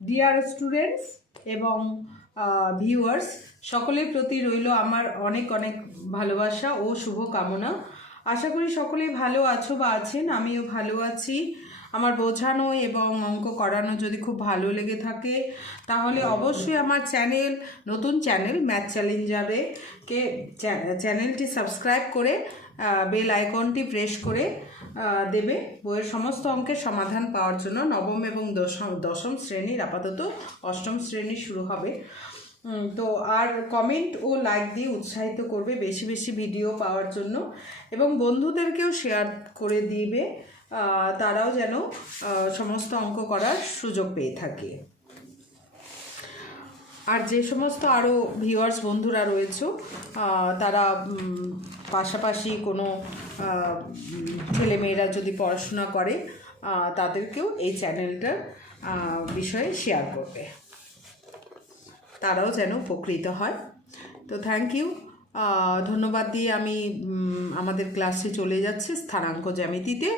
Dear students এবং viewers, সকলের প্রতি রইল আমার অনেক অনেক ভালোবাসা ও শুভকামনা। আশা করি সকলেই ভালো আছো বা আছেন, আমিও ভালো আছি। আমার বোঝানো এবং অঙ্ক করানো যদি খুব ভালো লেগে থাকে তাহলে অবশ্যই আমার চ্যানেল, নতুন চ্যানেল ম্যাথ চ্যালেঞ্জারে কে চ্যানেলটি সাবস্ক্রাইব করে বেল আইকনটি প্রেস করে দেবে বইয়ের সমস্ত অঙ্কের সমাধান পাওয়ার জন্য। নবম এবং দশম শ্রেণীর, আপাতত অষ্টম শ্রেণী শুরু হবে। তো আর কমেন্ট ও লাইক দিয়ে উৎসাহিত করবে বেশি বেশি ভিডিও পাওয়ার জন্য, এবং বন্ধুদেরকেও শেয়ার করে দিবে, তারাও যেন সমস্ত অঙ্ক করার সুযোগ পেয়ে থাকে। আর যে সমস্ত আরও ভিউয়ার্স বন্ধুরা রয়েছে তারা পাশাপাশি কোনো ছেলেমেয়েরা যদি পড়াশোনা করে তাদেরকেও এই চ্যানেলটার বিষয়ে শেয়ার করবে, তারাও যেন উপকৃত হয়। তো থ্যাংক ইউ, ধন্যবাদ দিয়ে আমি আমাদের ক্লাসে চলে যাচ্ছি স্থানাঙ্ক জ্যামিতিতে।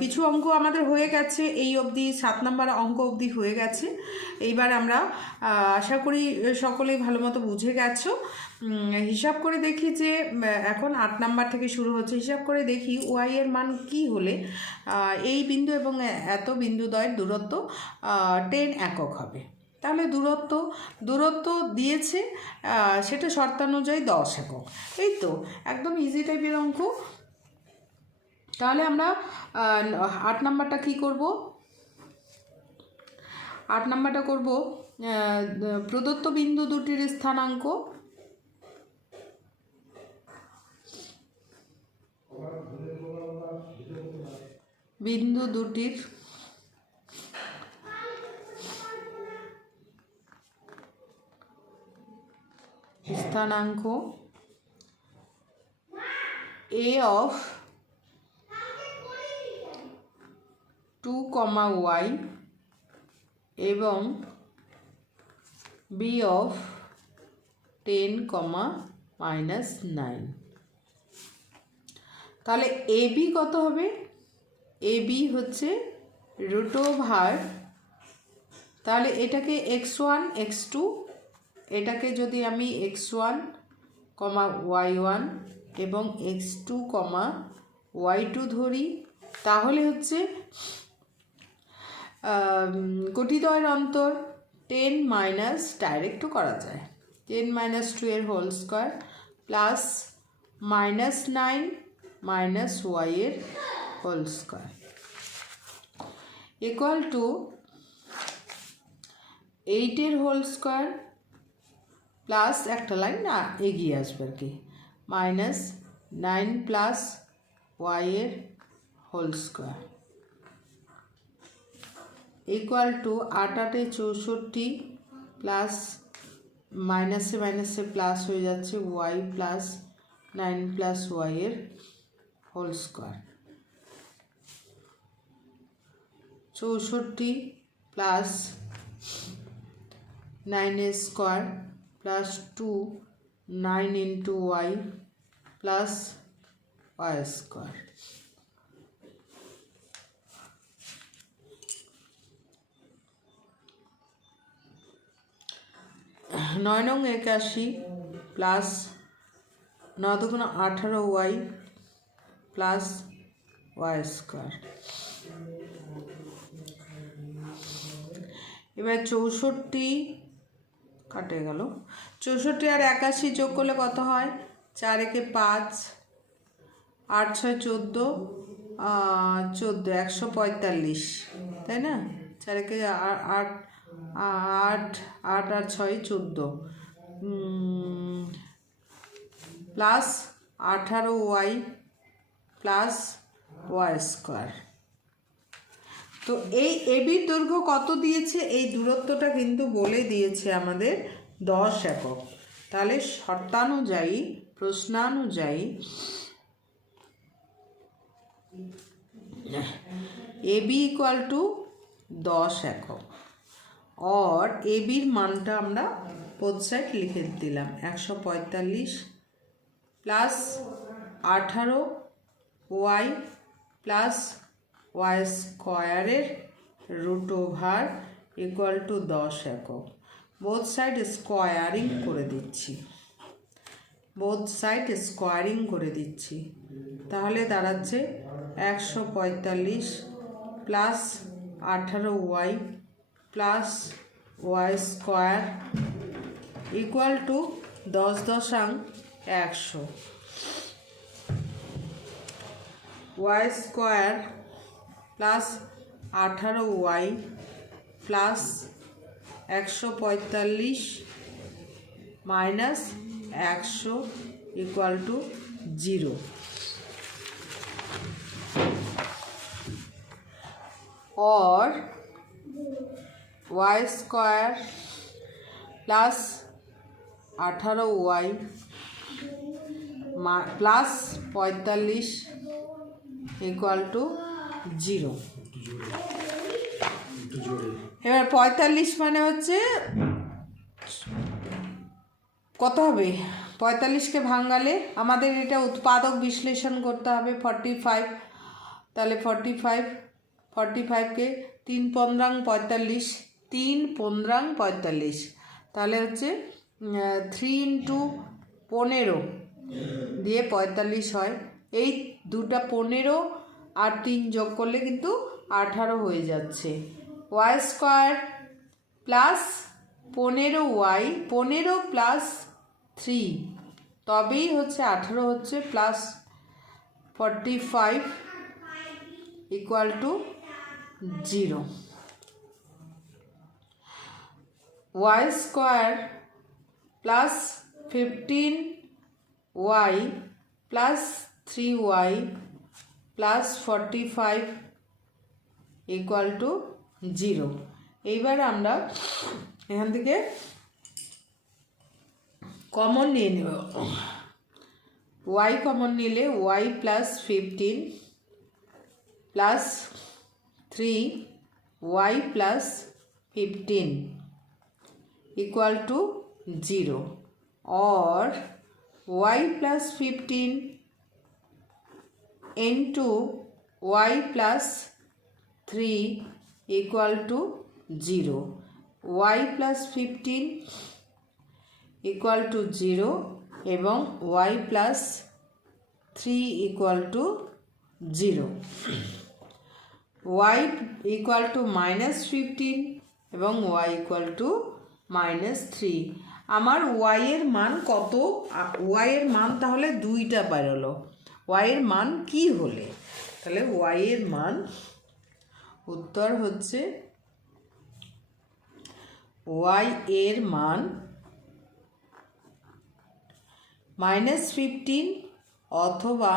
কিছু অঙ্ক আমাদের হয়ে গেছে, এই অবধি 7 নম্বর অঙ্ক অবধি হয়ে গেছে। এইবার আমরা আশা করি সকলেই ভালো মতো বুঝে গেছো। হিসাব করে দেখি যে এখন 8 নাম্বার থেকে শুরু হচ্ছে। হিসাব করে দেখি ওয়াই এর মান কি হলে এই বিন্দু এবং এত বিন্দুদ্বয়ের দূরত্ব 10 একক হবে। তাহলে দূরত্ব দিয়েছে, সেটা শর্তানুযায়ী 10 একক। এই তো একদম ইজি টাইপের অঙ্ক। তাহলে আমরা 8 নাম্বারটা কী করব? 8 নাম্বারটা করব প্রদত্ত বিন্দু দুটির স্থানাঙ্ক। বিন্দু দুটির স্থানাঙ্ক a of 2, y এবং b of 10, -9। তাহলে ab কত হবে? ab হচ্ছে √, তাহলে এটাকে x1 x2, এটাকে যদি আমি x1, y1 এবং x2, y2 ধরি, তাহলে হচ্ছে কোটিদ্বয়ের অন্তর 10 মাইনাস, ডাইরেক্টও করা যায়, 10 - 2 এর হোল স্কোয়ার প্লাস -9 - y এর হোল স্কোয়ার ইকুয়াল টু 8 এর হোল স্কোয়ার প্লাস একটা লাইন না এগিয়ে আসবে আর কি, -9 প্লাস y এর whole square equal to 8 8 64 plus মাইনাসে মাইনাসে প্লাস হয়ে যাচ্ছে y প্লাস 9 প্লাস y এর হোল স্কোয়ার, 64 প্লাস 9 এর square plus 2, 9 into y plus y square. নয় নং 81 প্লাস 9 দুগুণ 18y প্লাস y স্কোয়ার। এবার 64 কাটে গেল, 64 আর 81 যোগ করলে কত হয়? 4 একে 5, 8 6 14, 145, তাই না? 4 একে 8, 8 8 আর 6 14 plus 18y plus y square. তো এই এবির দৈর্ঘ্য কত দিয়েছে? এই দূরত্বটা কিন্তু বলে দিয়েছে আমাদের 10 একক। তাহলে শর্তানুযায়ী, প্রশ্নানুযায়ী এবি ইকুয়াল টু 10 একক। और এবির মানটা আমরা বোথ সাইড লিখে দিলাম, 145 প্লাস 18y প্লাস y স্কোয়ারের √, ইকুয়াল টু 10 একক। বোথ সাইড স্কোয়ারিং করে দিচ্ছি, বোথ সাইড স্কোয়ারিং করে দিচ্ছি। তাহলে দাঁড়াচ্ছে 145 plus 18y plus y square equal to 10.100। Y square plus 18y plus 145 minus 100 equal to 0। और y square plus 18y plus 45 equal to 0। এবার 45 মানে হচ্ছে কত হবে? 45কে ভাঙালে আমাদের এটা উৎপাদক বিশ্লেষণ করতে হবে 45। তাহলে 45কে 3 15 45, 3 15 45, তাহলে হচ্ছে 3 ইন্টু 15 দিয়ে 45 হয়। এই দুটা 15 আর 3 যোগ করলে কিন্তু 18 হয়ে যাচ্ছে। Y square plus 15y 15 plus 3 তবেই হচ্ছে 18 হচ্ছে, plus 45 equal to 0। Y square plus 15y plus 3y plus 45 equal to 0। এইবার আমরা এখান থেকে কমন নিয়ে নেব। y কমন নিলে y plus 15 plus 3y plus 15 equal to 0 और y plus 15 into y plus 3 equal to 0। y plus 15 equal to 0 एवं y plus 3 equal to 0। y equal to -15 एवं y इक्वल टू -3। আমার y এর মান কত? y এর মান তাহলে দুইটা বেরোলো। y এর মান কি হলে? তাহলে y এর মান উত্তর হচ্ছে y এর মান -15 অথবা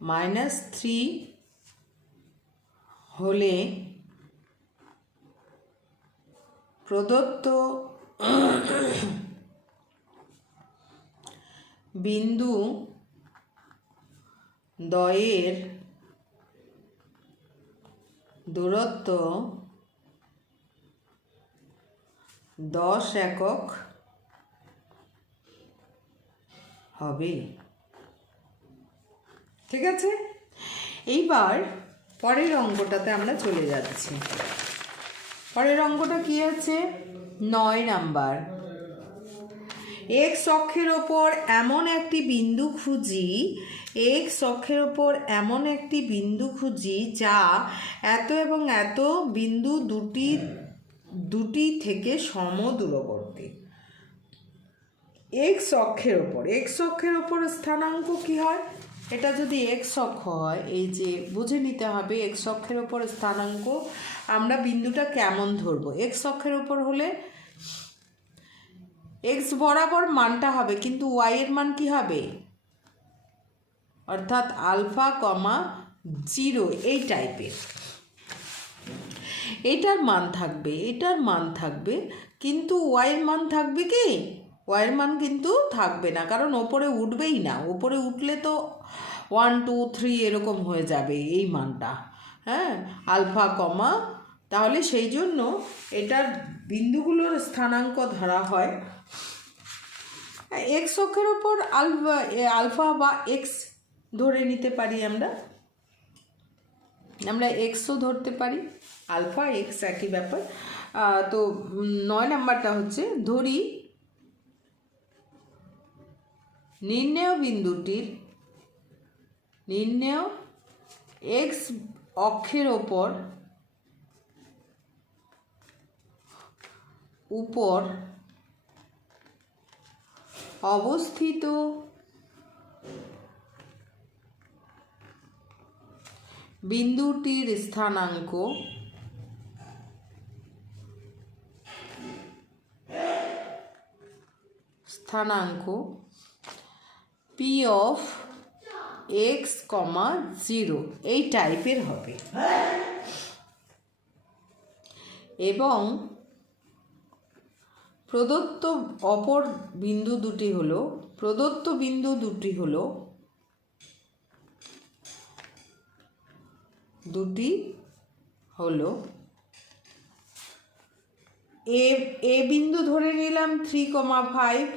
-3 হলে প্রদত্ত বিন্দু দ্বয়ের দূরত্ব 10 একক হবে। ঠিক আছে, এইবার পরের অঙ্কটাতে আমরা চলে যাচ্ছি। পরের অঙ্কটা কি আছে? 9 নাম্বার। এক্স অক্ষের ওপর এমন একটি বিন্দু খুঁজি, এক্স অক্ষের ওপর এমন একটি বিন্দু খুঁজি যা এত এবং এত বিন্দু দুটি থেকে সমদূরবর্তী। এক্স অক্ষের ওপর স্থানাঙ্ক কি হয়? এটা যদি এক্স অক্ষ হয়, এই যে বুঝে নিতে হবে এক্স অক্ষের ওপর স্থানাঙ্ক আমরা বিন্দুটা কেমন ধরবো। এক্স অক্ষের ওপর হলে এক্স বরাবর মানটা হবে, কিন্তু ওয়াই এর মান কি হবে? অর্থাৎ আলফা কমা 0 এই টাইপের এটার মান থাকবে, এটার মান থাকবে, কিন্তু ওয়াইয়ের মান থাকবে কি? ওয়াইয়ের মান কিন্তু থাকবে না, কারণ ওপরে উঠবেই না। ওপরে উঠলে তো 1 2 3 এরকম হয়ে যাবে এই মানটা, হ্যাঁ, আলফা কমা। তাহলে সেই জন্য এটার বিন্দুগুলোর স্থানাঙ্ক ধরা হয় এক্স অক্ষের ওপর আলফা বা এক্স ধরে নিতে পারি, আমরা এক্সও ধরতে পারি। আলফা এক্স একই ব্যাপার। তো 9 নাম্বারটা হচ্ছে, ধরি নির্ণেয় বিন্দুটির এক্স অক্ষের উপর অবস্থিত বিন্দুটির স্থানাঙ্ক পি অফ এক্স কমা 0 এই টাইপের হবে, এবং প্রদত্ত বিন্দু দুটি হলো এ বিন্দু ধরে নিলাম 3,5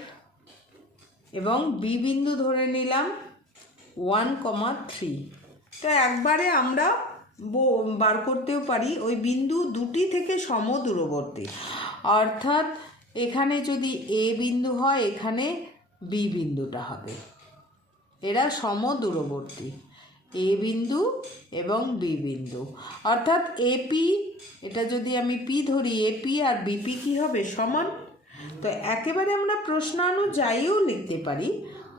এবং বি বিন্দু ধরে নিলাম 1,3। তো একবারে আমরা বার করতেও পারি ওই বিন্দু দুটি থেকে সমদূরবর্তী, অর্থাৎ এখানে যদি এ বিন্দু হয় এখানে বি বিন্দুটা হবে, এরা সমদূরবর্তী, এ বিন্দু এবং বি বিন্দু, অর্থাৎ এপি, এটা যদি আমি পি ধরি, এপি আর বিপি কি হবে, সমান। তো একেবারে আমরা প্রশ্নানুযায়ীও লিখতে পারি,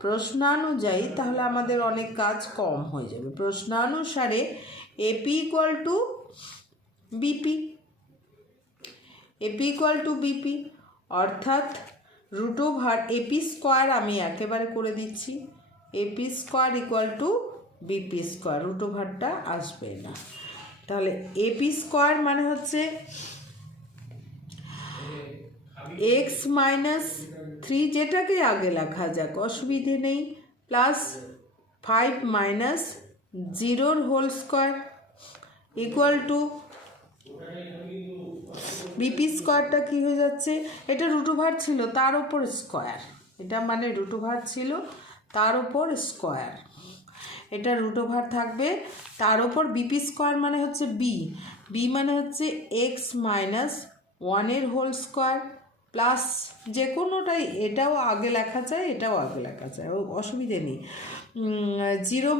প্রশ্নানুযায়ী, তাহলে আমাদের অনেক কাজ কম হয়ে যাবে। প্রশ্নানুসারে এপি ইকুয়াল টু বিপি, অর্থাৎ রুট ওভার এপি স্কোয়ার, আমি একেবারে করে দিচ্ছি, AP square equal to BP square, root ওভারটা আসবে না। তাহলে এপি স্কোয়ার মানে হচ্ছে এক্স মাইনাস 3, যেটাকে আগে লেখা যাক, অসুবিধে নেই, plus 5 minus 0 whole square equal to BP স্কোয়ারটা কী হয়ে যাচ্ছে, এটা রুট ওভার ছিল তার ওপর স্কোয়ার, এটা মানে রুট ওভার ছিল তার ওপর স্কোয়ার, এটা রুট ওভার থাকবে তার ওপর, বিপি স্কোয়ার মানে হচ্ছে বি মানে হচ্ছে x minus 1 whole square plus যে কোনোটাই, এটাও আগে লেখা যায় এটাও আগে লেখা যায়, অসুবিধে নেই, 0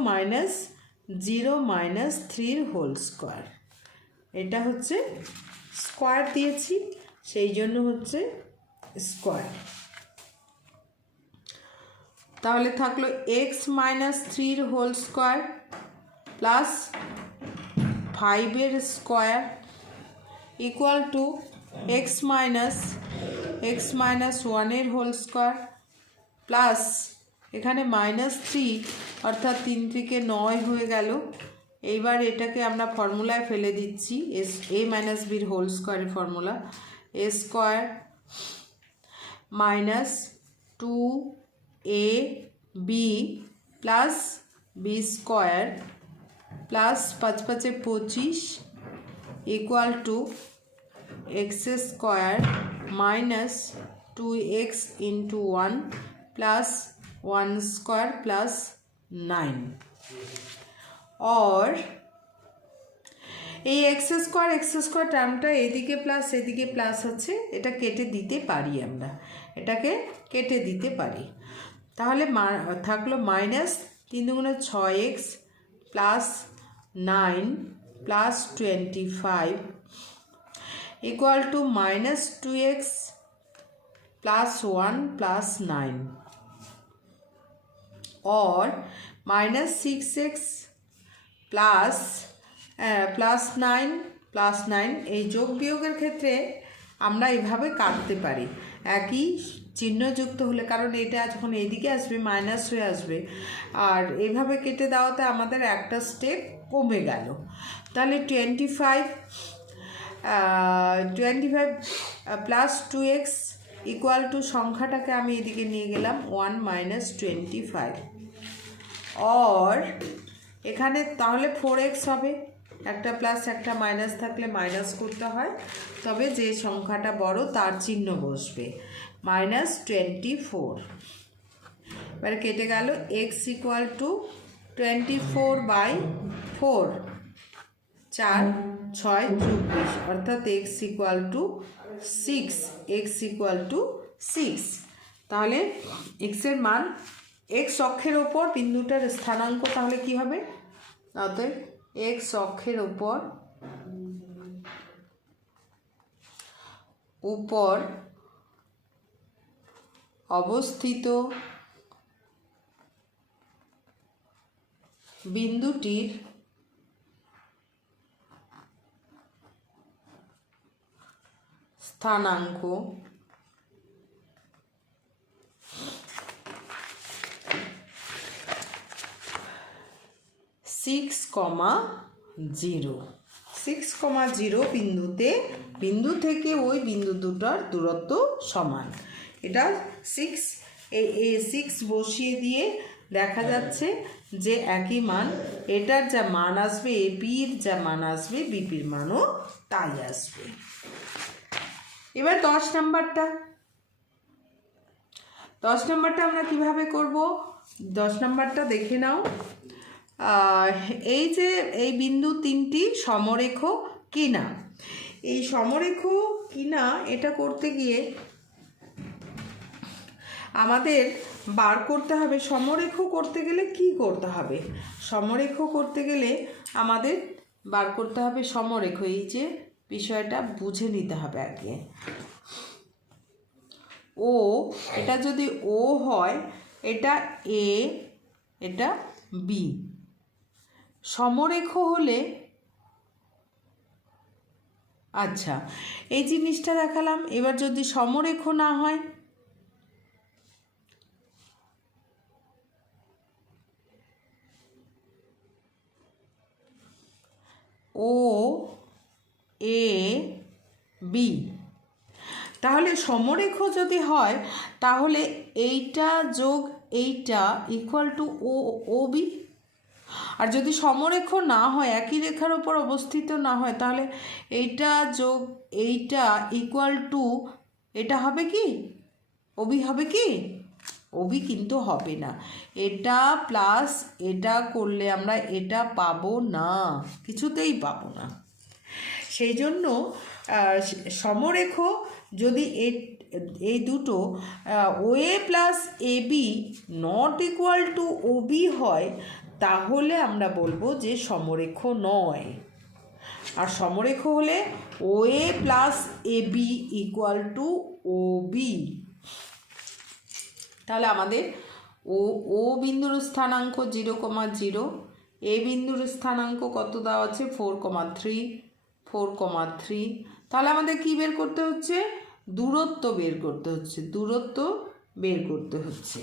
মাইনাস 3 হোল স্কোয়ার, এটা হচ্ছে স্কোয়ার দিয়েছি সেই জন্য হচ্ছে স্কোয়ার। তাহলে থাকলো x minus 3 whole square plus 5 square equal to x minus 1 whole square plus এখানে -3, অর্থাৎ 3 থেকে 9 হয়ে গেল। এইবার এটাকে আমরা ফর্মুলায় ফেলে দিচ্ছি, এ মাইনাস বির হোল স্কোয়ারের formula, a square minus 2ab plus B square plus 5 5 25 equal to x square minus 2x into 1 plus 1 square plus 9 और এই এক্স স্কোয়ার টার্মটা এদিকে প্লাস আছে, এটা কেটে দিতে পারি, আমরা এটাকে কেটে দিতে পারি। তাহলে থাকলো মাইনাস 3 দুগুণে 6x plus 9 plus 25 equal to minus 2x plus 1 plus 9 और माइनस 6x प्लस 9 এই যোগ বিয়োগের ক্ষেত্রে আমরা এইভাবে কাটতে পারি, একই চিহ্নযুক্ত হলে, কারণ এটা যখন এইদিকে আসবে মাইনাস হয়ে আসবে, আর এইভাবে কেটে দেওয়াতে আমাদের একটা স্টেপ কমে গেল। তাহলে 25 প্লাস 2x ইকুয়াল টু সংখ্যাটাকে আমি এদিকে নিয়ে গেলাম 1 মাইনাস 25 और এখানে তাহলে 4x হবে, একটা প্লাস একটা মাইনাস থাকলে মাইনাস করতে হয়, তবে যে সংখ্যাটা বড় তার চিহ্ন বসবে, মাইনাস 24। এবার কেটে গেল, x ইকুয়াল টু 24/4 4 6 24 অর্থাৎ x equal to 6, x equal to 6। তাহলে x এর মান x অক্ষের ওপর বিন্দুটার স্থানাঙ্ক তাহলে কি হবে? অতএব x অক্ষের ওপর অবস্থিত বিন্দুটির স্থানাঙ্ক 6,0। 6,0 বিন্দু থেকে ওই বিন্দু দুটার দূরত্ব সমান। এটা 6 বসিয়ে দিয়ে দেখা যাচ্ছে যে একই মান, এটার যা মান আসবে এবির যা মান আসবে বিপির মানও তাই আসবে। এবার 10 নাম্বারটা আমরা কিভাবে করব? 10 নাম্বারটা দেখে নাও। এই যে এই বিন্দু তিনটি সমরেখ কিনা, এই সমরেখ কিনা এটা করতে গিয়ে আমাদের বার করতে হবে সমরেখ করতে গেলে কি করতে হবে। সমরেখ করতে গেলে আমাদের বার করতে হবে সমরেখ। এই যে বিষয়টা বুঝে নিতে হবে আগে। ও, এটা যদি ও হয়, এটা এ, এটা বি। সমরেখ হলে আচ্ছা এই জিনিসটা দেখালাম। এবার যদি সমরেখ না হয়, ও এ বি, তাহলে সমরেখ যদি হয় তাহলে এইটা যোগ এইটা ইকুয়াল টু ও বি। আর যদি সমরেখ না হয়, একই রেখার ওপর অবস্থিত না হয়, তাহলে এইটা যোগ এইটা ইকুয়াল টু এটা হবে কি ওবি হবে কি? ওবি কিন্তু হবে না। এটা প্লাস এটা করলে আমরা এটা পাবো না, কিছুতেই পাবো না। সেই জন্য সমরেখ যদি এই দুটো O A plus A B not equal to O B হয়, তাহলে আমরা বলবো যে সমরেখ নয়। আর সমরেখ হলে O A plus A B equal to O B. তাহলে আমাদের ও বিন্দুর স্থানাঙ্ক 0,0, এ বিন্দুর স্থানাঙ্ক কত দেওয়া আছে? 4,3। তাহলে আমাদের কি বের করতে হচ্ছে? দূরত্ব বের করতে হচ্ছে।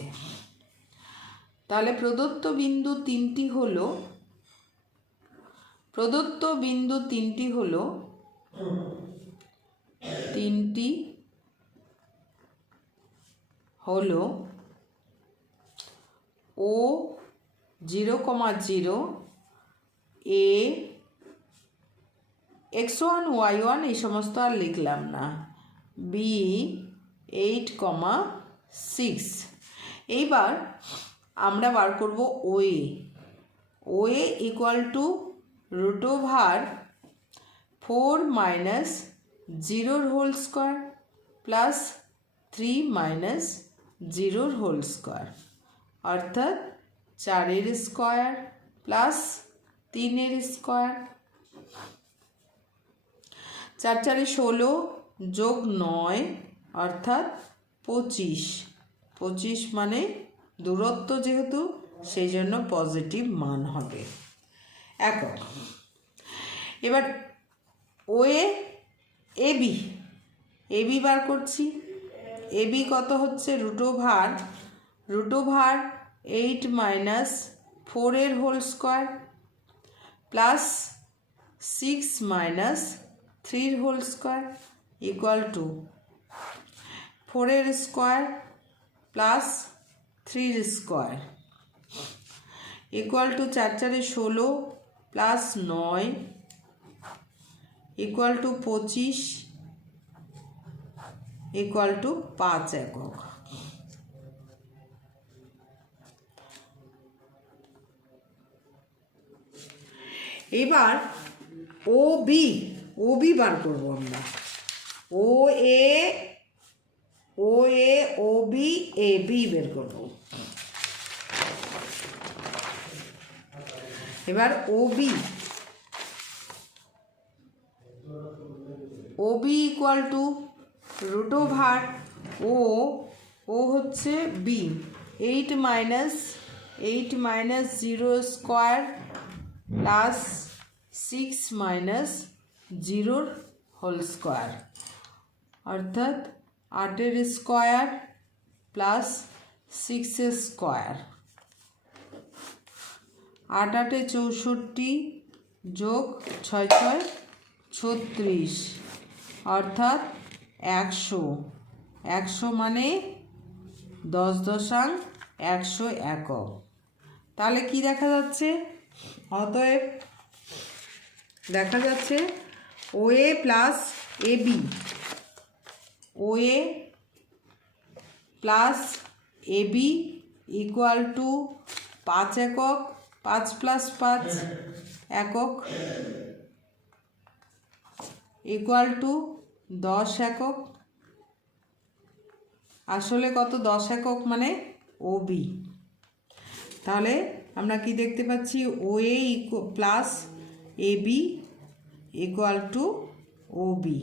তাহলে প্রদত্ত বিন্দু তিনটি হলো ও 0,0, এ x1 y1 এই সমস্ত আর লিখলাম না, বি 8,6। এইবার আমরা বার করব O A equal to √4 minus 0 whole square plus 3 minus 0 whole square, অর্থাৎ 4 স্কোয়ার প্লাস 3 স্কোয়ার। 4 4 16 যোগ 9 অর্থাৎ 25 মানে দূরত্ব যেহেতু সেই জন্য পজিটিভ মান হবে একক। এবার ও এ বি বার করছি। এ বি কত হচ্ছে? √8 minus 4 whole square plus 6 minus 3 whole square equal to 4 square plus 3 square equal to 4 4 16 plus 9 equal to 25 equal to 5 একক। এবার ও বি বার করবো আমরা। ও এ ও বি এ বি বের করবো। এবার O B equal to root over O হচ্ছে B, 8 minus 0 square plus 6 minus 0 whole square, অর্থাৎ 8 square plus 6 square, 8 64 যোগ 6 6 36, অর্থাৎ 100 মানে 10.100 একক। তাহলে কি দেখা যাচ্ছে? অতএব দেখা যাচ্ছে O A plus A B, O A plus A B equal to 5 একক, 5 প্লাস 5 একক ইকুয়াল টু 10 একক। আসলে কত? 10 একক মানে ও বি। তাহলে আমরা কি দেখতে পাচ্ছি? O A plus A B equal to O B.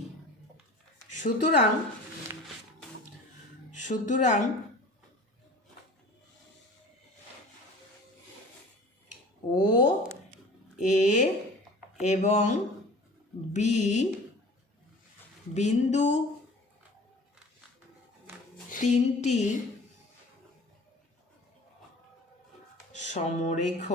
সুতরাং ও এ এবং বি বিন্দু তিনটি সমরেখ।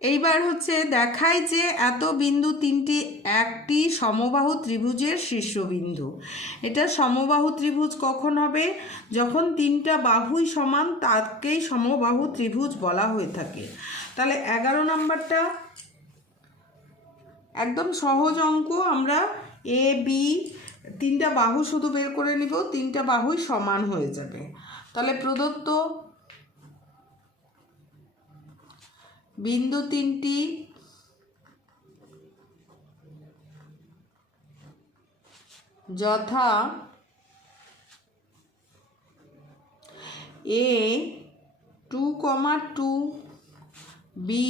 এইবার হচ্ছে দেখায় যে এত বিন্দু তিনটি একটি সমবাহু ত্রিভুজের শীর্ষবিন্দু। এটা সমবাহু ত্রিভুজ কখন হবে? যখন তিনটা বাহুই সমান, তাকেই সমবাহু ত্রিভুজ বলা হয়ে থাকে। তাহলে 11 নম্বরটা একদম সহজ অঙ্ক। আমরা এ বি তিনটা বাহু শুধু বের করে নিব, তিনটা বাহুই সমান হয়ে যাবে। তাহলে প্রদত্ত বিন্দু তিনটি যথা এ 2,2 বি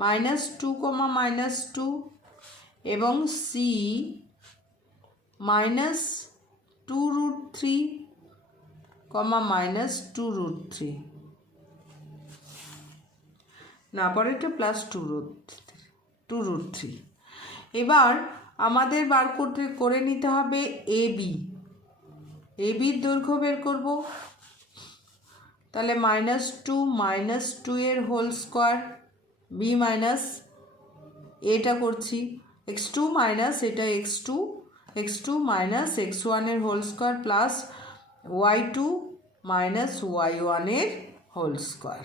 -2, এবং সি -2√3, -2√3, না পরেরটা +2√3। এবার আমাদের বার করে নিতে হবে এ বির দৈর্ঘ্য বের করব। তাহলে -2 এর হোল স্কোয়ার, বি মাইনাস এটা করছি x2 মাইনাস এটা x2 মাইনাস x1 এর whole square plus y2 minus y1 এর হোল স্কোয়ার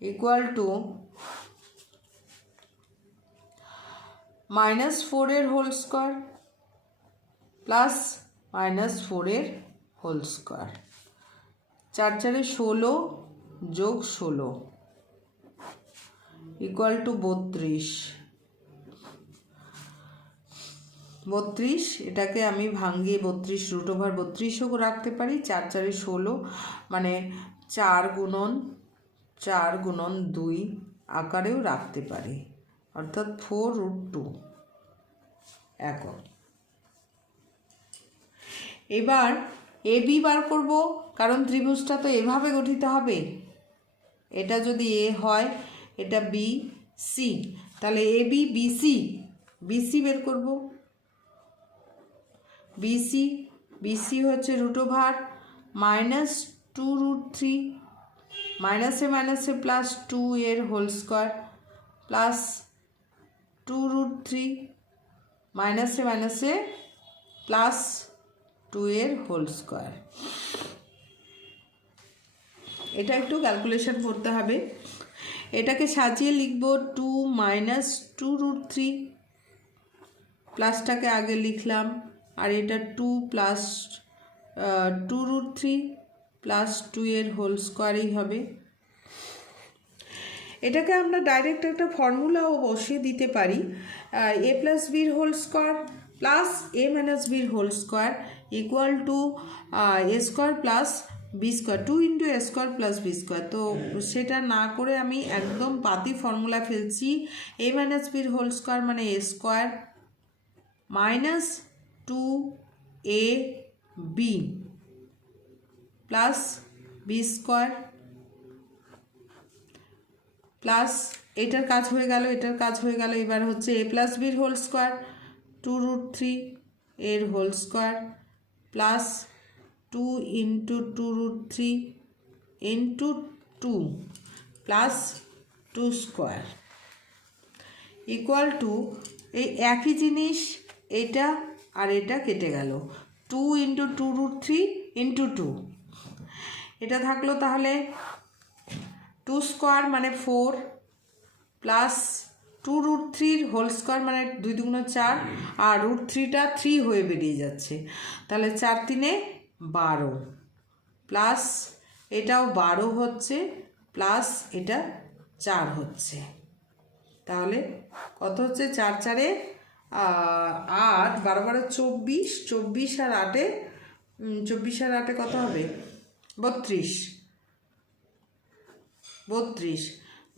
ইকুয়াল টু -4 এর হোল স্কোয়ার প্লাস -4 এর হোল স্কোয়ার, 4 4 16 যোগ 16 ইকুয়াল টু 32। এটাকে আমি ভাঙিয়ে 32√32ও রাখতে পারি। 4 4 16 মানে 4 গুণন 2 আকারেও রাখতে পারি, অর্থাৎ 4√2 একক। এবার এ বি বার করব, কারণ ত্রিভুজটা তো এভাবে গঠিত হবে। এটা যদি এ হয়, এটা বি সি, তাহলে এ বি বিসি বের করব। বিসি হচ্ছে √2√3 মাইনাসে +2 এর হোল স্কোয়ার প্লাস 2√3 মাইনাসে +2 এর হোল স্কোয়ার। এটা একটু ক্যালকুলেশন করতে হবে। এটাকে সাজিয়ে লিখব 2 - 2√3, প্লাসটাকে আগে লিখলাম আর এটা 2 প্লাস 2√3 প্লাস 2 এর হোল স্কোয়ারই হবে। এটাকে আমরা ডাইরেক্ট একটা ফর্মুলাও বসিয়ে দিতে পারি, এ প্লাস বির whole square plus A minus বির whole square equal to A square plus B square, 2 into A square plus B square. তো সেটা না করে আমি একদম পাতি ফর্মুলা ফেলছি, এ মাইনাস বির হোল স্কোয়ার মানে A square minus 2 A B plus B square plus এটার কাজ হয়ে গেল, এটার কাজ হয়ে গেল। এবার হচ্ছে এ প্লাস বির হোল স্কোয়ার 2√3 এর whole square plus 2 into 2√3 into 2 plus 2 square equal to, এই একই জিনিস এটা আর এটা কেটে গেল, 2 ইন্টু 2√3 ইন্টু 2, এটা থাকলো তাহলে 2 স্কোয়ার মানে 4 প্লাস 2√3 হোল স্কোয়ার মানে 2 2 4, আর √3টা 3 হয়ে বেরিয়ে যাচ্ছে, তাহলে 4 3 12 প্লাস এটাও 12 হচ্ছে প্লাস এটা 4 হচ্ছে, তাহলে কত হচ্ছে 4 4 8, 12 12 24, 24 আর 8 24 আর 8 কত হবে 32,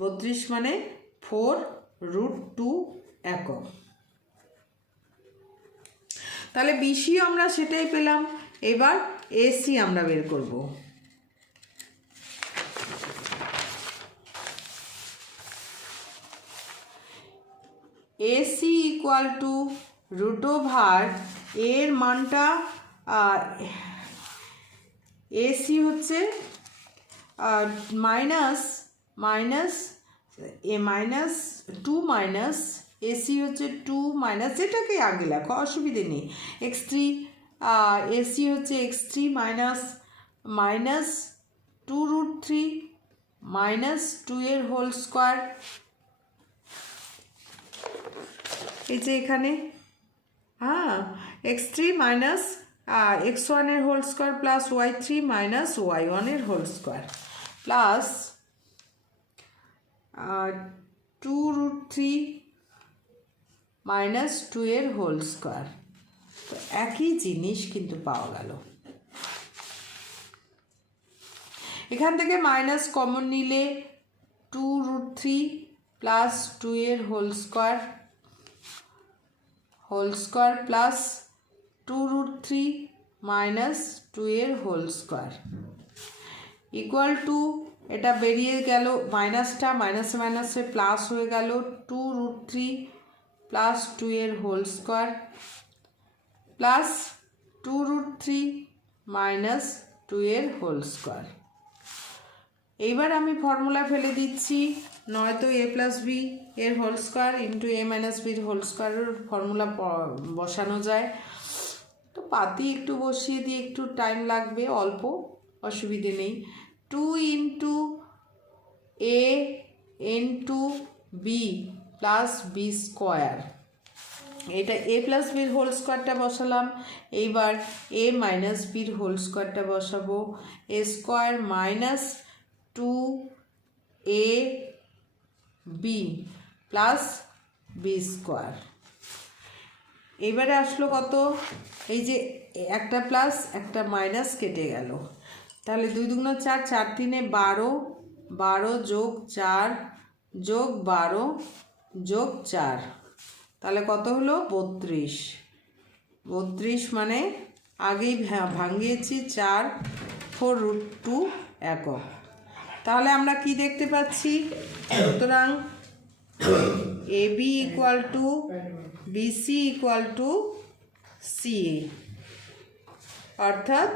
32 মানে 4√2 একক। তাহলে বিসি আমরা সেটাই পেলাম। এবার এসি আমরা বের করব। এসি ইকুয়াল টু √, এর মানটা এসি হচ্ছে -2 মাইনাস এসি হচ্ছে 2 মাইনাস, যেটাকে আগে লেখো অসুবিধে নেই, x3, এসি হচ্ছে x3 মাইনাস 2√3 মাইনাস 2 এর হোল স্কোয়ার, এই যে এখানে x3 মাইনাস x1 এর whole square plus y3 minus y1 এর হোল স্কোয়ার প্লাস 2√3 মাইনাস 2 এর হোল স্কোয়ার। তো একই জিনিস কিন্তু পাওয়া গেল। এখান থেকে মাইনাস কমন নিলে 2√3 প্লাস 2 এর হোল স্কোয়ার প্লাস 2√3 মাইনাস 2 এর হোল স্কোয়ার ইকুয়াল টু, এটা বেরিয়ে গেল মাইনাসটা, মাইনাসে মাইনাসে প্লাস হয়ে গেল 2√3 প্লাস 2 এর হোল স্কোয়ার প্লাস 2√3 মাইনাস 2 এর হোল স্কোয়ার। এইবার আমি ফর্মুলা ফেলে দিচ্ছি, নয়তো এ প্লাস বি এর হোল স্কোয়ার ইন্টু এ মাইনাস বির হোল স্কোয়ারের ফর্মুলা বসানো যায়। তো পাতি একটু বসিয়ে দিয়ে একটু টাইম লাগবে, অল্প, অসুবিধে নেই। 2 into A into B plus B square, এটা এ প্লাস বির হোল স্কোয়ারটা বসালাম। এইবার এ মাইনাস বির হোল স্কোয়ারটা বসাবো, এ square minus 2 A B plus B square. এবারে আসলো কত, এই যে একটা প্লাস একটা মাইনাস কেটে গেল, তাহলে 2 2 4, 4 3 12, 12 যোগ 4 যোগ 12 যোগ 4, তাহলে কত হলো 32। 32 মানে আগেই ভাঙিয়েছি 4 4√2 একক। তাহলে আমরা কি দেখতে পাচ্ছি, সুতরাং A B equal to BC equal to C, অর্থাৎ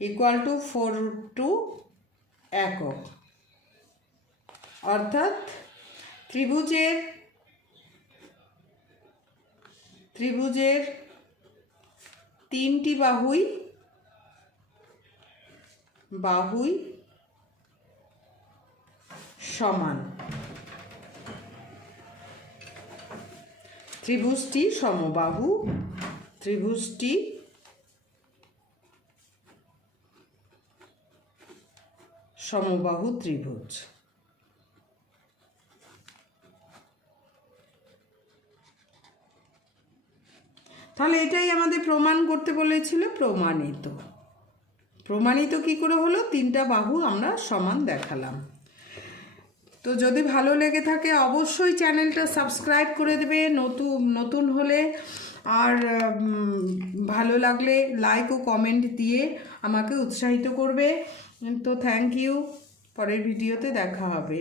ইকুয়াল টু 4√2 একক। অর্থাৎ ত্রিভুজের 3টি বাহুই সমান। ত্রিভুজটি সমবাহু, ত্রিভুজটি সমবাহু ত্রিভুজ। তাহলে এটাই আমাদের প্রমাণ করতে বলেছিল, প্রমাণিত। প্রমাণিত কি করে হলো? তিনটা বাহু আমরা সমান দেখালাম। তো যদি ভালো লেগে থাকে অবশ্যই চ্যানেলটা সাবস্ক্রাইব করে দেবে নতুন হলে, আর ভালো লাগলে লাইক ও কমেন্ট দিয়ে আমাকে উৎসাহিত করবে। তো থ্যাংক ইউ, পরের ভিডিওতে দেখা হবে।